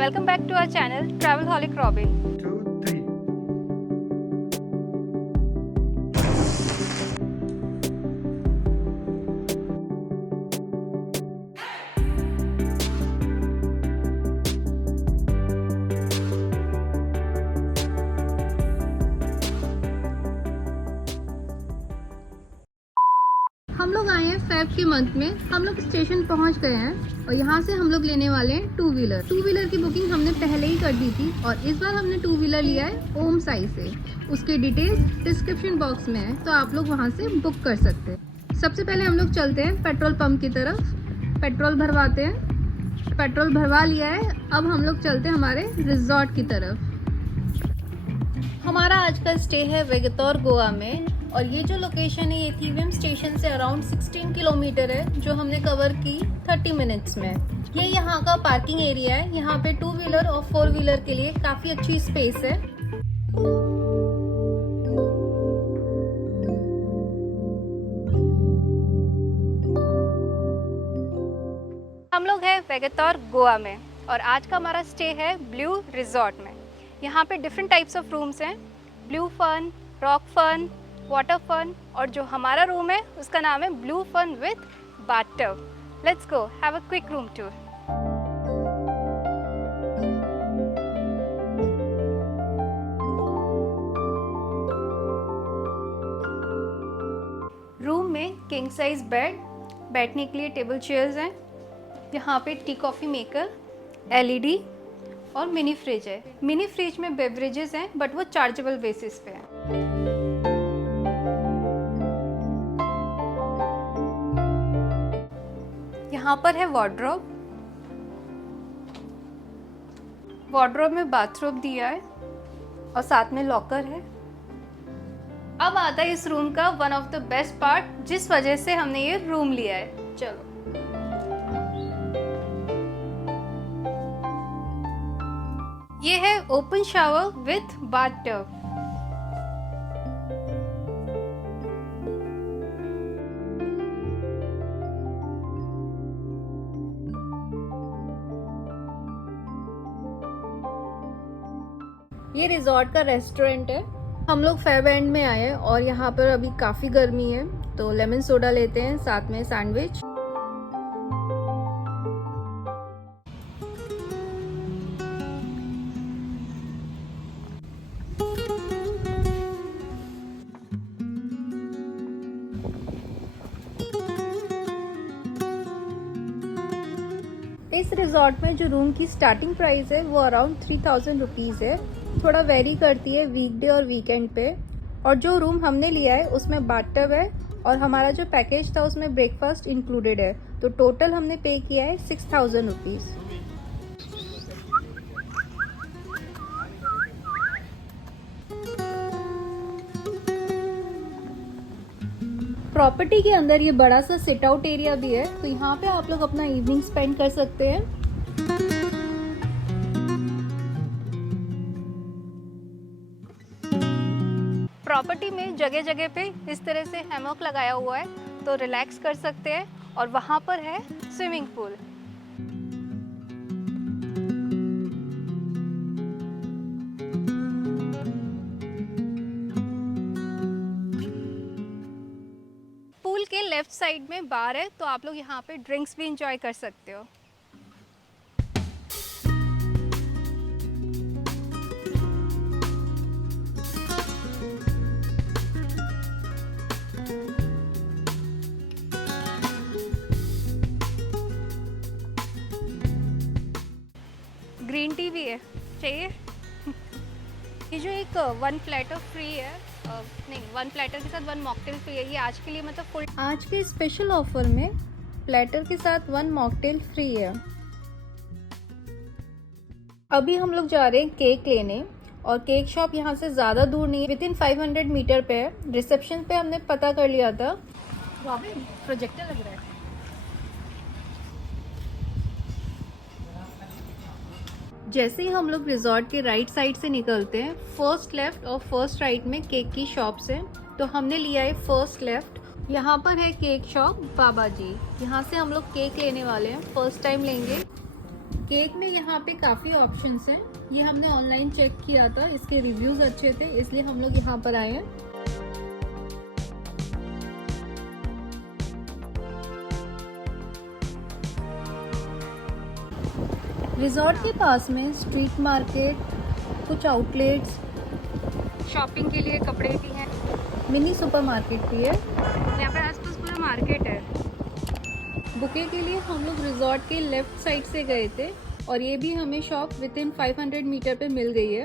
Welcome back to our channel Travelholic Robin. 2, 3. हम लोग आए हैं फेब के मंथ में। हम लोग स्टेशन पहुंच गए हैं और यहाँ से हम लोग लेने वाले हैं टू व्हीलर की बुकिंग हमने पहले ही कर दी थी और इस बार हमने टू व्हीलर लिया है ओम साई से। उसके डिटेल्स डिस्क्रिप्शन बॉक्स में है, तो आप लोग वहाँ से बुक कर सकते हैं। सबसे पहले हम लोग चलते हैं पेट्रोल पंप की तरफ, पेट्रोल भरवाते हैं। पेट्रोल भरवा लिया है, अब हम लोग चलते हैं हमारे रिजॉर्ट की तरफ। हमारा आज का स्टे है वेगेतौर गोवा में और ये जो लोकेशन है ये थीवियम स्टेशन से अराउंड 16 किलोमीटर है, जो हमने कवर की 30 मिनट्स में। ये यहाँ का पार्किंग एरिया है। यहाँ पे टू व्हीलर और फोर व्हीलर के लिए काफ़ी अच्छी स्पेस है। हम लोग हैं वेगेतौर गोवा में और आज का हमारा स्टे है ब्लू रिजॉर्ट में। यहाँ पे डिफरेंट टाइप्स ऑफ रूम्स हैं, blue fun, rock fun, water fun, और जो हमारा रूम है उसका नाम है blue fun with bathtub. Let's go have a quick room tour. Room में किंग साइज बेड, बैठने के लिए टेबल चेयर्स हैं। यहाँ पे टी कॉफ़ी मेकर, एलईडी और मिनी फ्रिज है। मिनी फ्रिज में बेवरेजेस हैं बट वो चार्जेबल बेसिस पे है। यहाँ पर है वार्डरोब। वार्डरोब में बाथरूम दिया है और साथ में लॉकर है। अब आता है इस रूम का one of the best part, जिस वजह से हमने ये रूम लिया है। चलो, ये है ओपन शावर विथ बाथटब। ये रिजॉर्ट का रेस्टोरेंट है। हम लोग फेब एंड में आए हैं और यहाँ पर अभी काफ़ी गर्मी है, तो लेमन सोडा लेते हैं, साथ में सैंडविच। इस रिजॉर्ट में जो रूम की स्टार्टिंग प्राइस है वो अराउंड 3000 रुपीज़ है। थोड़ा वेरी करती है वीकडे और वीकेंड पे। और जो रूम हमने लिया है उसमें बाथटब है और हमारा जो पैकेज था उसमें ब्रेकफास्ट इंक्लूडेड है, तो टोटल हमने पे किया है 6000 रुपीज़। प्रॉपर्टी के अंदर ये बड़ा सा सिट आउट एरिया भी है, तो यहाँ पे आप लोग अपना इवनिंग स्पेंड कर सकते हैं। प्रॉपर्टी में जगह जगह पे इस तरह से हैमॉक लगाया हुआ है, तो रिलैक्स कर सकते हैं। और वहाँ पर है स्विमिंग पूल। पूल के लेफ्ट साइड में बार है, तो आप लोग यहाँ पे ड्रिंक्स भी इंजॉय कर सकते हो। ग्रीन टी भी है, चाहिए? ये जो एक वन प्लेटर फ्री है, नहीं, वन प्लेटर के साथ वन मॉकटेल फ्री है, ये आज के लिए मतलब फुल। आज के स्पेशल ऑफर में प्लेटर के साथ वन मॉकटेल फ्री है। अभी हम लोग जा रहे हैं केक लेने और केक शॉप यहाँ से ज़्यादा दूर नहीं है, विदिन 500 मीटर पे है। रिसेप्शन पे हमने पता कर लिया था। रॉबिन, प्रोजेक्टर लग रहा है। जैसे ही हम लोग रिजॉर्ट के राइट साइड से निकलते हैं, फर्स्ट लेफ्ट और फर्स्ट राइट में केक की शॉप्स हैं, तो हमने लिया है फर्स्ट लेफ्ट। यहाँ पर है केक शॉप बाबा जी, यहाँ से हम लोग केक लेने वाले हैं, फर्स्ट टाइम लेंगे। केक में यहाँ पे काफ़ी ऑप्शंस हैं। ये हमने ऑनलाइन चेक किया था, इसके रिव्यूज़ अच्छे थे, इसलिए हम लोग यहाँ पर आए हैं। रिजॉर्ट के पास में स्ट्रीट मार्केट, कुछ आउटलेट्स, शॉपिंग के लिए कपड़े भी हैं, मिनी सुपर मार्केट भी है। यहाँ पे आसपास पूरा मार्केट है। बुके के लिए हम लोग रिजॉर्ट के लेफ्ट साइड से गए थे और ये भी हमें शॉप विदिन 500 मीटर पे मिल गई है।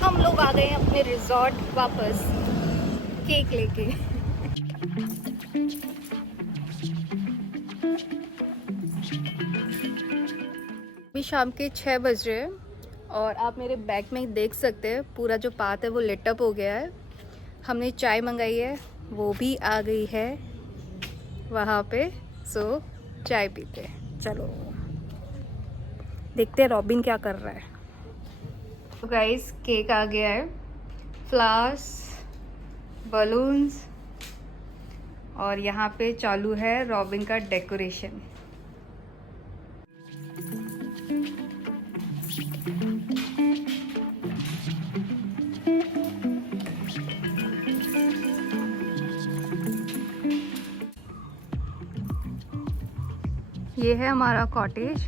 हम लोग आ गए हैं अपने रिजॉर्ट वापस केक लेके। अभी शाम के 6 बज रहे हैं और आप मेरे बैग में देख सकते हैं पूरा जो पाथ है वो लिट अप हो गया है। हमने चाय मंगाई है, वो भी आ गई है वहाँ पे। सो चाय पीते हैं, चलो देखते हैं रॉबिन क्या कर रहा है। तो गाइस केक आ गया है, फ्लावर्स, बलून्स और यहाँ पे चालू है रॉबिन का डेकोरेशन। ये है हमारा cottage.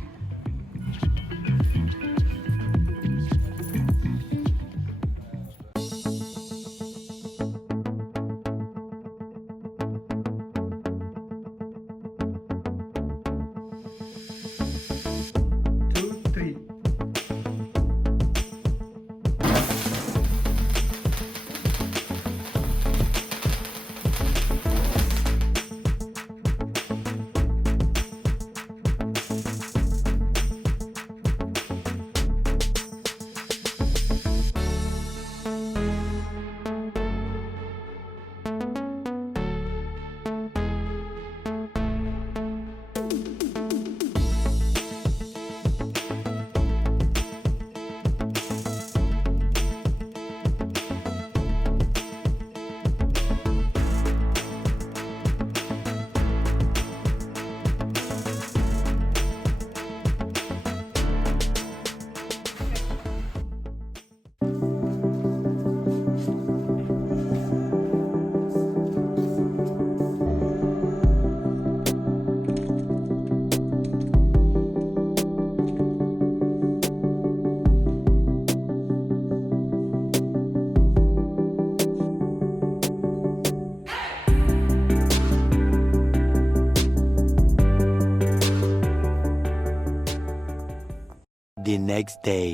The next day.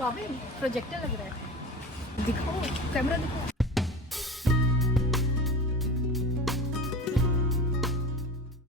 Robin projector लग रहा है, दिखाओ कैमरा दिखाओ।